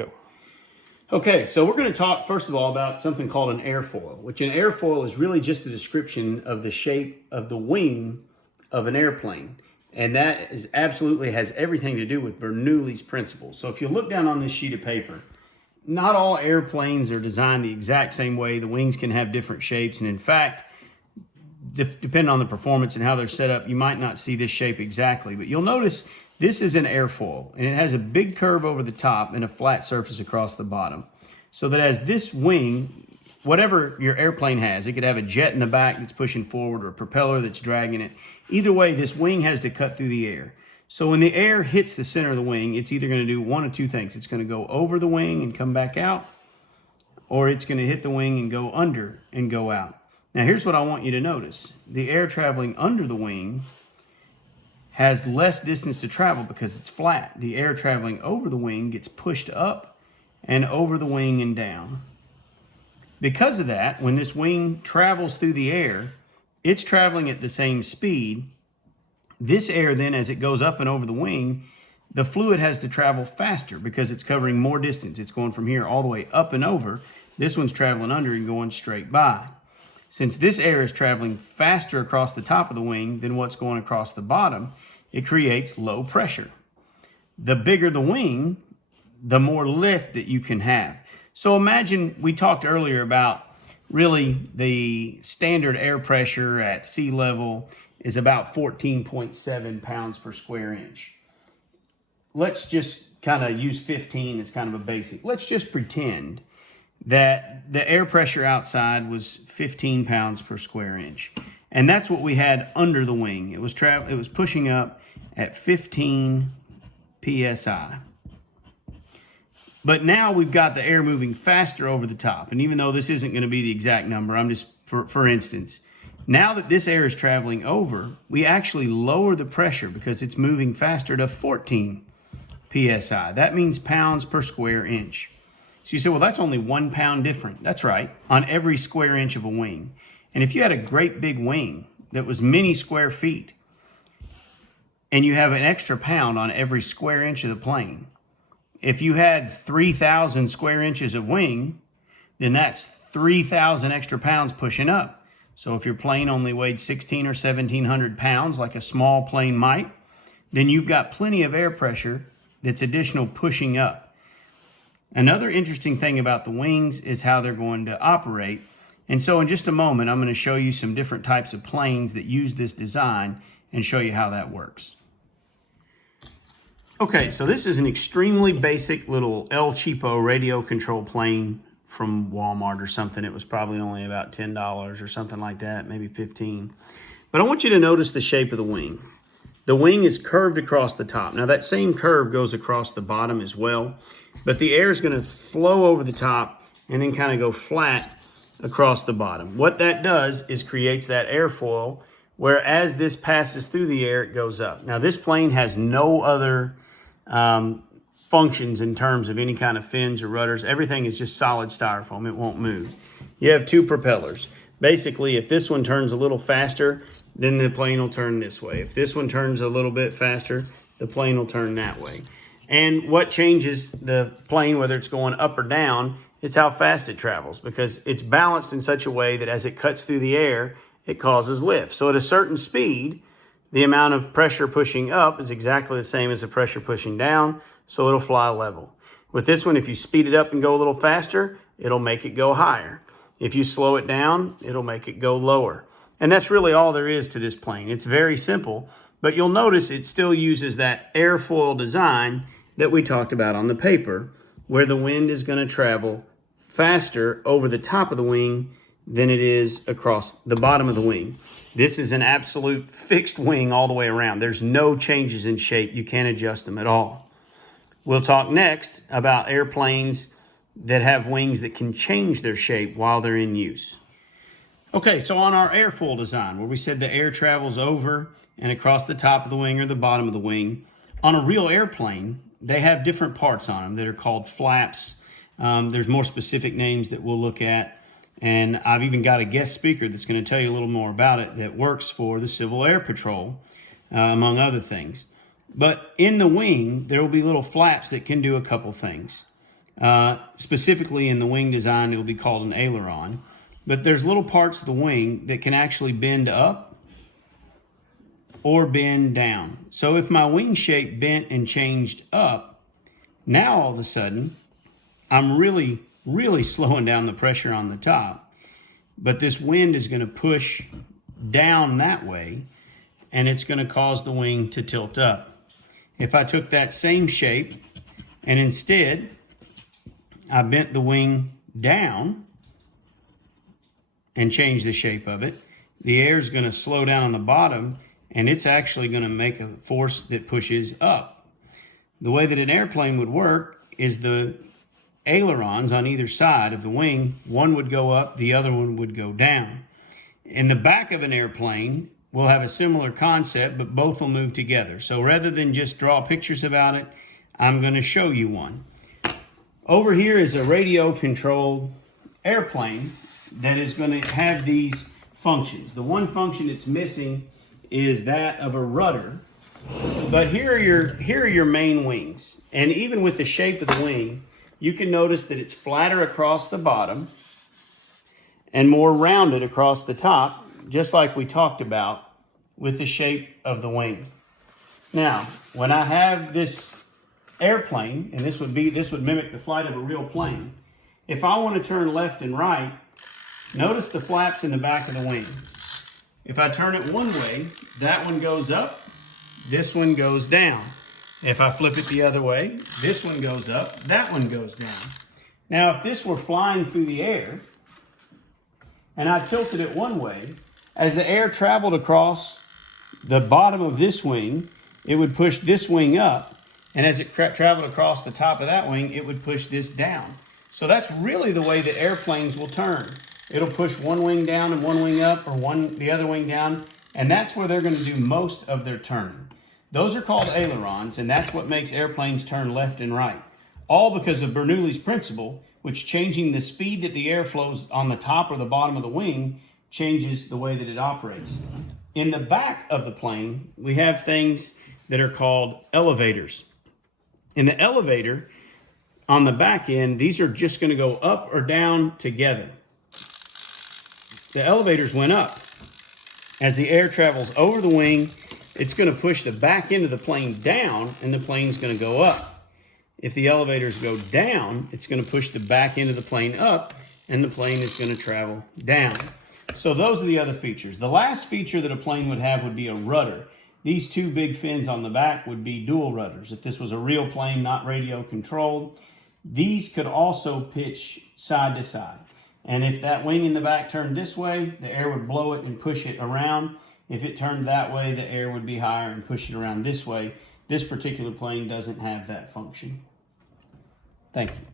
Go. Okay, so we're going to talk first of all about something called an airfoil, which an airfoil is really just a description of the shape of the wing of an airplane. And that is absolutely has everything to do with Bernouilli's principle. So if you look down on this sheet of paper, not all airplanes are designed the exact same way. The wings can have different shapes. And in fact, depending on the performance and how they're set up, you might not see this shape exactly. But you'll notice this is an airfoil, and it has a big curve over the top and a flat surface across the bottom. So that as this wing, whatever your airplane has, it could have a jet in the back that's pushing forward or a propeller that's dragging it. Either way, this wing has to cut through the air. So when the air hits the center of the wing, it's either going to do one of two things. It's going to go over the wing and come back out, or it's going to hit the wing and go under and go out. Now here's what I want you to notice. The air traveling under the wing has less distance to travel because it's flat. The air traveling over the wing gets pushed up and over the wing and down. Because of that, when this wing travels through the air, it's traveling at the same speed. This air then, as it goes up and over the wing, the fluid has to travel faster because it's covering more distance. It's going from here all the way up and over. This one's traveling under and going straight by. Since this air is traveling faster across the top of the wing than what's going across the bottom, it creates low pressure. The bigger the wing, the more lift that you can have. So imagine we talked earlier about really the standard air pressure at sea level is about 14.7 pounds per square inch. Let's just kind of use 15 as kind of a basic. Let's just pretend that the air pressure outside was 15 pounds per square inch. And that's what we had under the wing. It was pushing up at 15 psi. But now we've got the air moving faster over the top. And even though this isn't going to be the exact number, I'm just, for instance, now that this air is traveling over, we actually lower the pressure because it's moving faster to 14 psi. That means pounds per square inch. So you say, well, that's only 1 pound different. That's right, on every square inch of a wing. And if you had a great big wing that was many square feet, and you have an extra pound on every square inch of the plane, if you had 3,000 square inches of wing, then that's 3,000 extra pounds pushing up. So if your plane only weighed 1,600 or 1,700 pounds, like a small plane might, then you've got plenty of air pressure that's additional pushing up. Another interesting thing about the wings is how they're going to operate. And so in just a moment, I'm going to show you some different types of planes that use this design and show you how that works. Okay, so this is an extremely basic little El Cheapo radio control plane from Walmart or something. It was probably only about $10 or something like that, maybe 15. But I want you to notice the shape of the wing. The wing is curved across the top. Now that same curve goes across the bottom as well, but the air is going to flow over the top and then kind of go flat across the bottom. What that does is creates that airfoil where as this passes through the air, it goes up. Now this plane has no other functions in terms of any kind of fins or rudders. Everything is just solid styrofoam. It won't move. You have two propellers. Basically, if this one turns a little faster, then the plane will turn this way. If this one turns a little bit faster, the plane will turn that way. And what changes the plane, whether it's going up or down, is how fast it travels, because it's balanced in such a way that as it cuts through the air, it causes lift. So at a certain speed, the amount of pressure pushing up is exactly the same as the pressure pushing down, so it'll fly level. With this one, if you speed it up and go a little faster, it'll make it go higher. If you slow it down, it'll make it go lower. And that's really all there is to this plane. It's very simple, but you'll notice it still uses that airfoil design that we talked about on the paper, where the wind is going to travel faster over the top of the wing than it is across the bottom of the wing. This is an absolute fixed wing all the way around. There's no changes in shape. You can't adjust them at all. We'll talk next about airplanes that have wings that can change their shape while they're in use. Okay, so on our airfoil design, where we said the air travels over and across the top of the wing or the bottom of the wing, on a real airplane, they have different parts on them that are called flaps. There's more specific names that we'll look at. And I've even got a guest speaker that's going to tell you a little more about it that works for the Civil Air Patrol, among other things. But in the wing, there will be little flaps that can do a couple things. Specifically in the wing design, it will be called an aileron. But there's little parts of the wing that can actually bend up or bend down. So if my wing shape bent and changed up, now all of a sudden, I'm really slowing down the pressure on the top. But this wind is going to push down that way, and it's going to cause the wing to tilt up. If I took that same shape and instead I bent the wing down and changed the shape of it, the air is going to slow down on the bottom, and it's actually going to make a force that pushes up. The way that an airplane would work is the ailerons on either side of the wing, one would go up, the other one would go down. In the back of an airplane, we'll have a similar concept, but both will move together. So rather than just draw pictures about it, I'm going to show you one. Over here is a radio-controlled airplane that is going to have these functions. The one function it's missing is that of a rudder. But here are your main wings. And even with the shape of the wing, you can notice that it's flatter across the bottom and more rounded across the top, just like we talked about with the shape of the wing. Now, when I have this airplane, and this would mimic the flight of a real plane, if I want to turn left and right, notice the flaps in the back of the wing. If I turn it one way, that one goes up, this one goes down. If I flip it the other way, this one goes up, that one goes down. Now, if this were flying through the air, and I tilted it one way, as the air traveled across the bottom of this wing, it would push this wing up, and as it traveled across the top of that wing, it would push this down. So that's really the way that airplanes will turn. It'll push one wing down and one wing up, or the other wing down, and that's where they're going to do most of their turning. Those are called ailerons, and that's what makes airplanes turn left and right. All because of Bernoulli's principle, which changing the speed that the air flows on the top or the bottom of the wing changes the way that it operates. In the back of the plane, we have things that are called elevators. In the elevator, on the back end, these are just going to go up or down together. The elevators went up. As the air travels over the wing, it's going to push the back end of the plane down, and the plane's going to go up. If the elevators go down, it's going to push the back end of the plane up, and the plane is going to travel down. So those are the other features. The last feature that a plane would have would be a rudder. These two big fins on the back would be dual rudders. If this was a real plane, not radio controlled, these could also pitch side to side. And if that wing in the back turned this way, the air would blow it and push it around. If it turned that way, the air would be higher and push it around this way. This particular plane doesn't have that function. Thank you.